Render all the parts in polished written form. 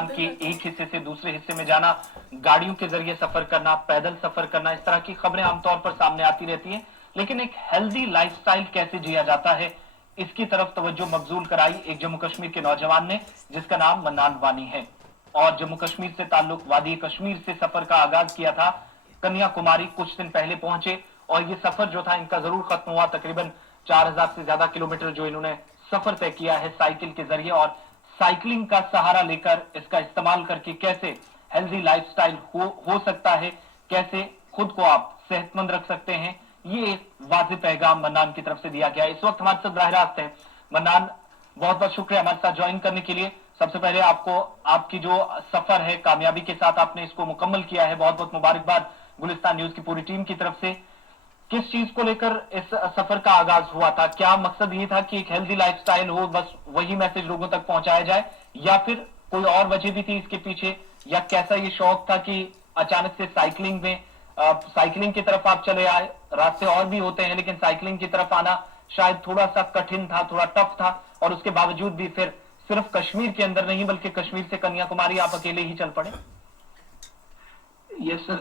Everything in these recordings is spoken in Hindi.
मैदान के एक हिस्से से दूसरे हिस्से में जाना, गाड़ियों के जरिए सफर करना, पैदल सफर करना, इस तरह की खबरें आमतौर पर सामने आती रहती हैं। लेकिन एक हेल्दी लाइफस्टाइल कैसे जिया जाता है, इसकी तरफ तवज्जो मबजूल कराई एक जम्मू कश्मीर के नौजवान ने, जिसका नाम मन्नान वानी है। और जम्मू कश्मीर से ताल्लुक वादी कश्मीर से सफर का आगाज किया था। कन्याकुमारी कुछ दिन पहले पहुंचे और ये सफर जो था इनका जरूर खत्म हुआ। तकरीबन 4000 से ज्यादा किलोमीटर जो इन्होंने सफर तय किया है साइकिल के जरिए, और साइकिलिंग का सहारा लेकर इसका इस्तेमाल करके कैसे हेल्दी लाइफस्टाइल हो सकता है, कैसे खुद को आप सेहतमंद रख सकते हैं, ये एक वाजिब पैगाम मन्नान की तरफ से दिया गया। इस वक्त हमारे साथ बराह रास्त हैं मन्नान, बहुत बहुत शुक्रिया हमारे साथ ज्वाइन करने के लिए। सबसे पहले आपको आपकी जो सफर है कामयाबी के साथ आपने इसको मुकम्मल किया है, बहुत बहुत मुबारकबाद गुलिस्तान न्यूज की पूरी टीम की तरफ से। किस चीज को लेकर इस सफर का आगाज हुआ था? क्या मकसद ये था कि एक हेल्दी लाइफस्टाइल हो, बस वही मैसेज लोगों तक पहुंचाया जाए, या फिर कोई और वजह भी थी इसके पीछे, या कैसा ये शौक था कि अचानक से साइकिलिंग में साइकिलिंग की तरफ आप चले आए? रास्ते और भी होते हैं लेकिन साइकिलिंग की तरफ आना शायद थोड़ा सा कठिन था, थोड़ा टफ था, और उसके बावजूद भी फिर सिर्फ कश्मीर के अंदर नहीं बल्कि कश्मीर से कन्याकुमारी आप अकेले ही चल पड़े। यस सर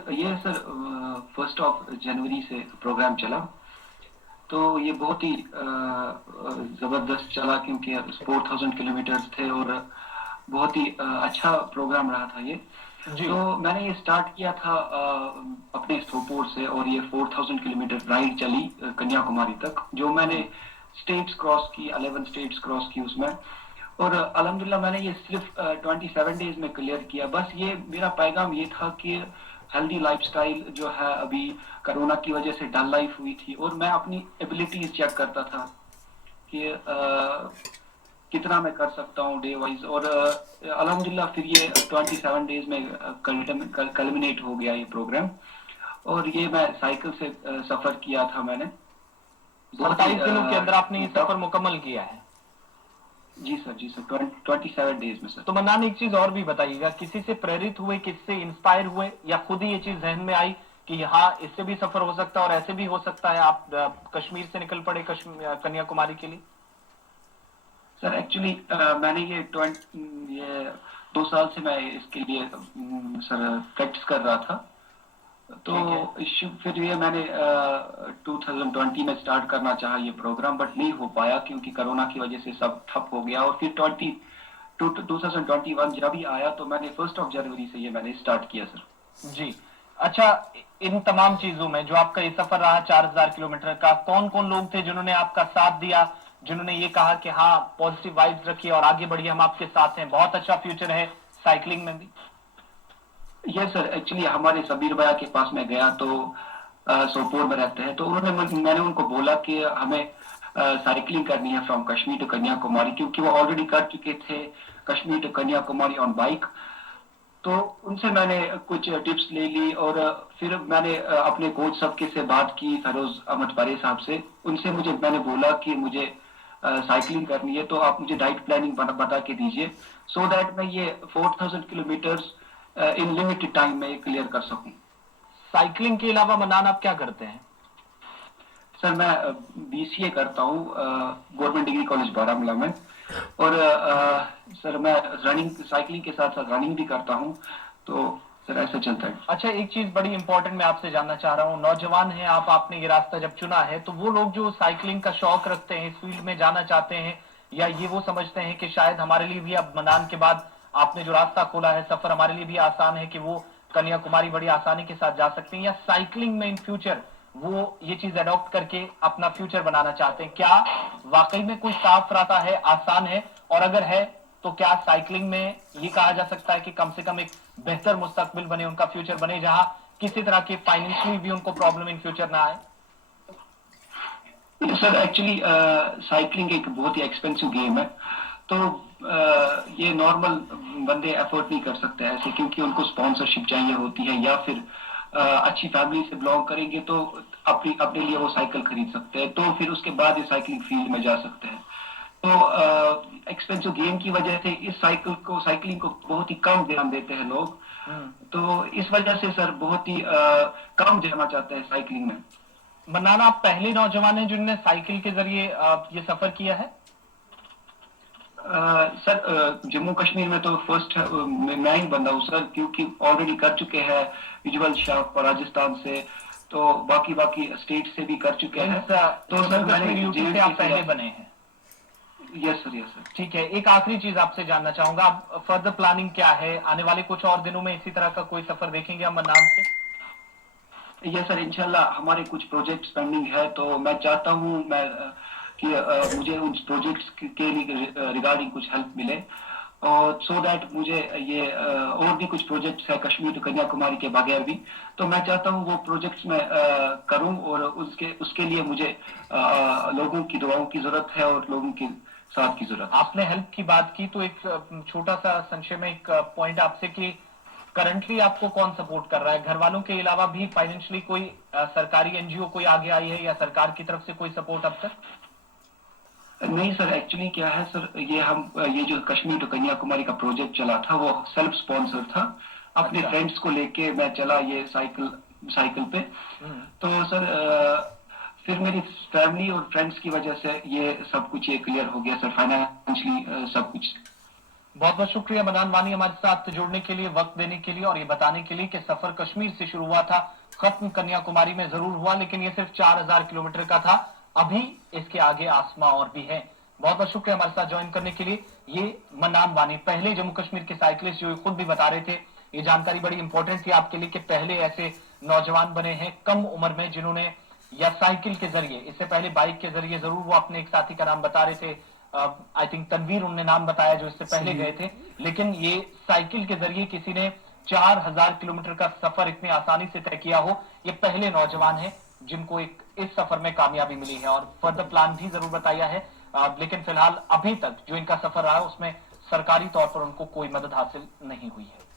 1 जनवरी से प्रोग्राम चला, तो ये बहुत ही जबरदस्त चला क्योंकि 4000 किलोमीटर थे और बहुत ही अच्छा प्रोग्राम रहा था ये। तो मैंने ये स्टार्ट किया था अपने सोपोर से, और ये 4000 किलोमीटर राइड चली कन्याकुमारी तक, जो मैंने स्टेट्स क्रॉस की, 11 स्टेट्स क्रॉस की उसमें, और अल्हम्दुलिल्लाह मैंने ये सिर्फ 27 डेज में क्लियर किया। बस ये मेरा पैगाम ये था कि हेल्दी लाइफस्टाइल जो है, अभी कोरोना की वजह से डल लाइफ हुई थी, और मैं अपनी एबिलिटीज चेक करता था कि कितना मैं कर सकता हूँ डे वाइज, और अल्हम्दुलिल्लाह फिर ये 27 डेज में कल्मिनेट हो गया ये प्रोग्राम। और ये मैं साइकिल से सफर किया था मैंने। 27 दिनों के अंदर आपने ये सफर मुकम्मल किया है? जी सर 27 डेज में सर। तो मन्नान एक चीज और भी बताइएगा, किसी से प्रेरित हुए, किससे इंस्पायर हुए, या खुद ही ये चीज जहन में आई कि हाँ इससे भी सफर हो सकता है और ऐसे भी हो सकता है, आप कश्मीर से निकल पड़े कन्याकुमारी के लिए? सर एक्चुअली मैंने ये 2 साल से मैं इसके लिए सर प्रैक्टिस कर रहा था, तो फिर ये मैंने 2020 में स्टार्ट करना चाहा ये प्रोग्राम, बट नहीं हो पाया क्योंकि कोरोना की वजह से सब ठप हो गया। और फिर 2021 जब भी आया तो मैंने 1 जनवरी से ये मैंने स्टार्ट किया सर। जी अच्छा, इन तमाम चीजों में जो आपका ये सफर रहा 4000 किलोमीटर का, कौन कौन लोग थे जिन्होंने आपका साथ दिया, जिन्होंने ये कहा कि हाँ पॉजिटिव वाइब्स रखिए और आगे बढ़िए, हम आपके साथ हैं, बहुत अच्छा फ्यूचर है साइकिलिंग में भी? यस सर, एक्चुअली हमारे सबीर भैया के पास में गया, तो सोपोर में रहते हैं, तो मैंने उनको बोला कि हमें साइकिलिंग करनी है फ्रॉम कश्मीर टू कन्याकुमारी, क्योंकि वो ऑलरेडी कर चुके थे Kashmir to Kanyakumari on bike. तो उनसे मैंने कुछ टिप्स ले ली, और फिर मैंने अपने कोच सबके से बात की, फरोज अहमद पारे साहब से। उनसे मैंने बोला कि मुझे साइकिलिंग करनी है, तो आप मुझे डाइट प्लानिंग बता के दीजिए, सो दैट मैं ये 4000 किलोमीटर्स इन लिमिटेड टाइम में क्लियर कर सकूं। साइकिलिंग के अलावा मन्नान आप क्या करते हैं? सर मैं BCA करता हूँ गवर्नमेंट डिग्री कॉलेज बारामूला में, और सर मैं रनिंग, साइकिलिंग के साथ साथ रनिंग भी करता हूँ, तो सर ऐसा चलता है। अच्छा, एक चीज बड़ी इंपॉर्टेंट मैं आपसे जानना चाह रहा हूँ, नौजवान हैं आप, आपने ये रास्ता जब चुना है, तो वो लोग जो साइकिलिंग का शौक रखते हैं, इस फील्ड में जाना चाहते हैं, या ये वो समझते हैं कि शायद हमारे लिए भी अब मन्नान के बाद आपने जो रास्ता खोला है, सफर हमारे लिए भी आसान है कि वो कन्याकुमारी बड़ी आसानी के साथ जा सकते हैं, या साइकिलिंग में इन फ्यूचर वो ये चीज अडॉप्ट करके अपना फ्यूचर बनाना चाहते हैं? क्या वाकई में कोई साफ रास्ता है, आसान है, और अगर है तो क्या साइकिलिंग में ये कहा जा सकता है कि कम से कम एक बेहतर मुस्तकबिल बने, उनका फ्यूचर बने, जहां किसी तरह की फाइनेंशियली भी उनको प्रॉब्लम इन फ्यूचर ना आए? सर एक्चुअली साइकिलिंग एक बहुत ही एक्सपेंसिव गेम है, तो ये नॉर्मल बंदे एफोर्ड नहीं कर सकते ऐसे, क्योंकि उनको स्पॉन्सरशिप चाहिए होती है, या फिर अच्छी फैमिली से बिलोंग करेंगे तो अपने लिए वो साइकिल खरीद सकते हैं, तो फिर उसके बाद ये साइकिलिंग फील्ड में जा सकते हैं। तो एक्सपेंसिव गेम की वजह से इस साइकिलिंग को बहुत ही कम ध्यान देते हैं लोग, तो इस वजह से सर बहुत ही कम जाना चाहते हैं साइकिलिंग में। मन्नान, आप पहले नौजवान हैं जिन्होंने साइकिल के जरिए ये सफर किया है? सर जम्मू कश्मीर में तो फर्स्ट मैं ही बंदा हूँ सर, क्योंकि ऑलरेडी कर चुके हैं युजवेल शाह राजस्थान से, तो बाकी बाकी स्टेट से भी कर चुके हैं। तो जम्मू सर कश्मीर मैंने यूटी से आप पहले बने हैं। Yes sir, yes sir. ठीक है, एक आखिरी चीज आपसे जानना चाहूंगा, अब फर्दर प्लानिंग क्या है? आने वाले कुछ और दिनों में इसी तरह का कोई सफर देखेंगे हम मन्नान से? यस सर, इंशाल्लाह हमारे कुछ प्रोजेक्ट्स पेंडिंग है, तो मैं चाहता हूँ कि मुझे उन प्रोजेक्ट्स के लिए रिगार्डिंग कुछ हेल्प मिले, और सो दैट मुझे ये और भी कुछ प्रोजेक्ट्स है कश्मीर टू कन्याकुमारी के बगैर भी, तो मैं चाहता हूँ वो प्रोजेक्ट्स मैं करूँ, और उसके लिए मुझे लोगों की दुआओं की जरूरत है और लोगों के साथ की जरूरत है। आपने हेल्प की बात की, तो एक छोटा सा संक्षेप में एक पॉइंट आपसे कि करंटली आपको कौन सपोर्ट कर रहा है? घर वालों के अलावा भी फाइनेंशियली कोई सरकारी एनजीओ कोई आगे आई है, या सरकार की तरफ से कोई सपोर्ट अब तक? नहीं सर, एक्चुअली क्या है सर, ये जो कश्मीर टू कन्याकुमारी का प्रोजेक्ट चला था वो सेल्फ स्पॉन्सर था। अपने अच्छा। फ्रेंड्स को लेके मैं चला ये साइकिल पे। तो सर फिर मेरी फैमिली और फ्रेंड्स की वजह से ये सब कुछ ये क्लियर हो गया सर, फाइनेंशियली सब कुछ। बहुत बहुत शुक्रिया मन्नान वानी हमारे साथ जुड़ने के लिए, वक्त देने के लिए और ये बताने के लिए कि सफर कश्मीर से शुरू हुआ था, खत्म कन्याकुमारी में जरूर हुआ, लेकिन ये सिर्फ 4000 किलोमीटर का था। अभी इसके आगे आसमां और भी है। बहुत बहुत शुक्रिया हमारे साथ ज्वाइन करने के लिए। ये मन्नान वानी, पहले जम्मू कश्मीर के साइकिलिस्ट, जो खुद भी बता रहे थे, ये जानकारी बड़ी इंपॉर्टेंट थी आपके लिए कि पहले ऐसे नौजवान बने हैं कम उम्र में जिन्होंने या साइकिल के जरिए, इससे पहले बाइक के जरिए जरूर वो अपने एक साथी का नाम बता रहे थे, आई थिंक तनवीर उन्होंने नाम बताया जो इससे पहले गए थे, लेकिन ये साइकिल के जरिए किसी ने 4000 किलोमीटर का सफर इतनी आसानी से तय किया हो, ये पहले नौजवान हैं जिनको एक इस सफर में कामयाबी मिली है। और फर्दर प्लान भी जरूर बताया है, लेकिन फिलहाल अभी तक जो इनका सफर रहा है उसमें सरकारी तौर पर उनको कोई मदद हासिल नहीं हुई है।